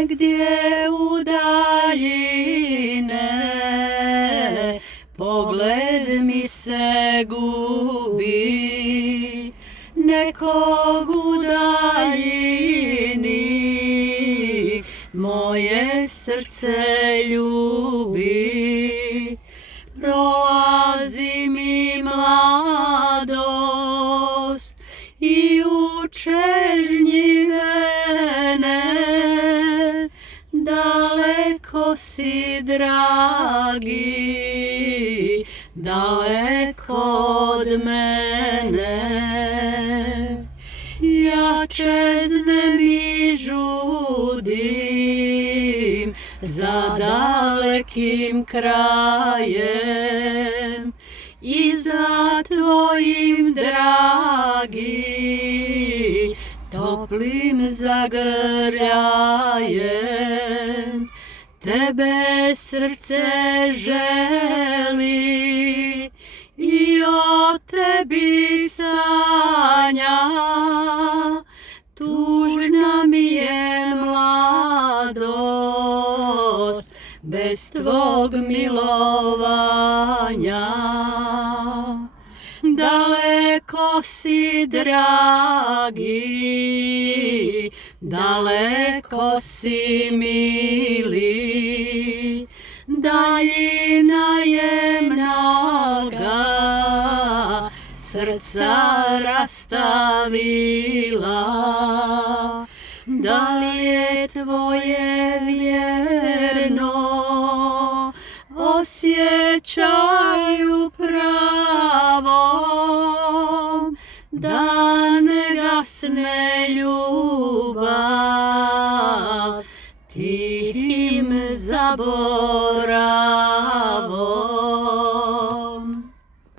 negdje u daljine, pogled mi se gubi, nekog u daljini moje srce ljubi. Prolazi mi mladost i u čežnji vene, daleko si dragi, daleko od mene. Ja čeznem i žudim za dalekim krajem i za tvojim dragi toplim zagrljajem. Tebe srce želi i o tebi sanja, tužna mi je mladost bez tvog milovanja. Daleko si dragi, daleko si mili, daljina je mnoga, srca rastavila. Da li je tvoje vjerno osjećaju pravom, da ne gasne ljubav tihim zaboravom.